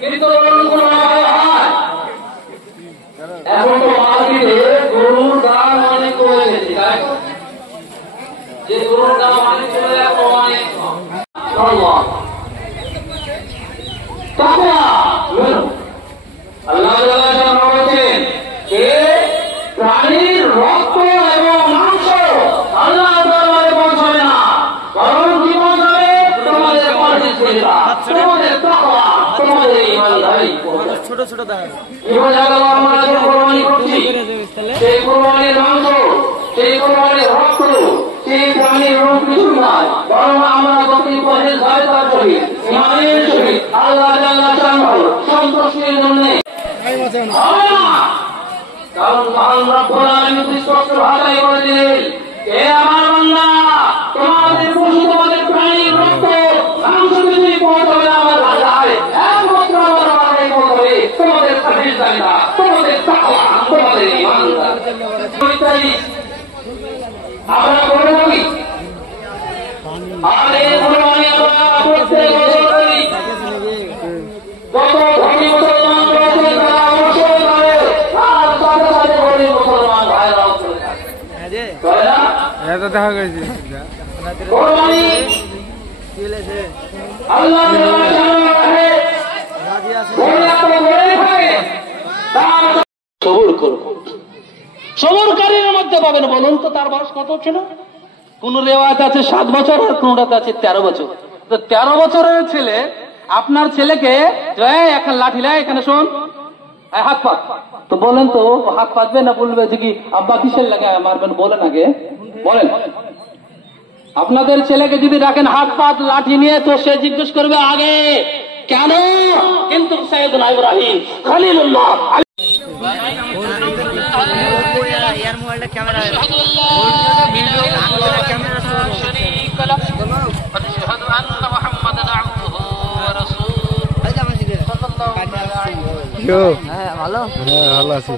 কিন্তু এখন তো মার্কেটে গরুর দাম অনেক কমে গেছে, তাই যে গরুর দাম অনেক চলে এখন অনেক আল্লাহ বলেছেন প্রাণীর রক্ত এবং মাংস আল্লাহ দরবারে পৌঁছাবে না, বরং কি পৌঁছাবে? তোমাদের পরহেজগারিতা, তোমাদের তাকওয়া, তোমাদের ঈমানদারি। ছোট ছোট আমরা যে কোরবানি করছি, সেই কোরবানির মাংস, সেই কোরবানির রক্ত, সেই প্রাণীর রূপ কিছু নয়, বরং আমরা যতই পরহেজগারিতার সহিত, ঈমানের সহিত আল্লাহ জাল্লাহ শাআনুহু সন্তুষ্টির জন্য কারণ মহান রব্বুল আলামিন স্পষ্ট ভাষায় বলে দিলেন, হে আমার বান্দা, তোমাদের পশু, তোমাদের প্রাণীর রক্ত মাংস কিছুই পৌঁছাবে না আমার ভাষায়, একমাত্র আমার ভাষায় পৌঁছাবে তোমাদের পরহেজগারিতা, তোমাদের তাকওয়া, তোমাদের ঈমানদারি। আমরা করে থাকি, আর এই কোরবানি আমরা প্রত্যেক বছর করি। যত ধনী মুসলমান রয়েছে তারা অবশ্যই করে, আর সাথে সাথে গরিব মুসলমান ভাইরাও করে থাকে, তাই না? দেখা গেছে কোরবানি আল্লাহ সবর করো। সবরকারীর মধ্যে পাবেন, বলুন তো তার বয়স কত ছিল? কোন রেওয়ায়ত আছে 7 বছর, আর কোনটাতে আছে 13 বছর। তো 13 বছরের ছেলে আপনার ছেলেকে এখন লাঠি লাই, এখানে শোন, হাত পাত, তো বলেন তো হাত পাতবে না বলবে যে কি আব্বা কিসের লাগে মারবেন? বলেন আগে বলেন। আপনাদের ছেলেকে যদি ডাকেন হাত পাত লাঠি নিয়ে, তো সে জিজ্ঞেস করবে আগে কেন? কিন্তু সাইয়েদনা ইব্রাহিম খলিলুল্লাহ ভালো ভালো আছি।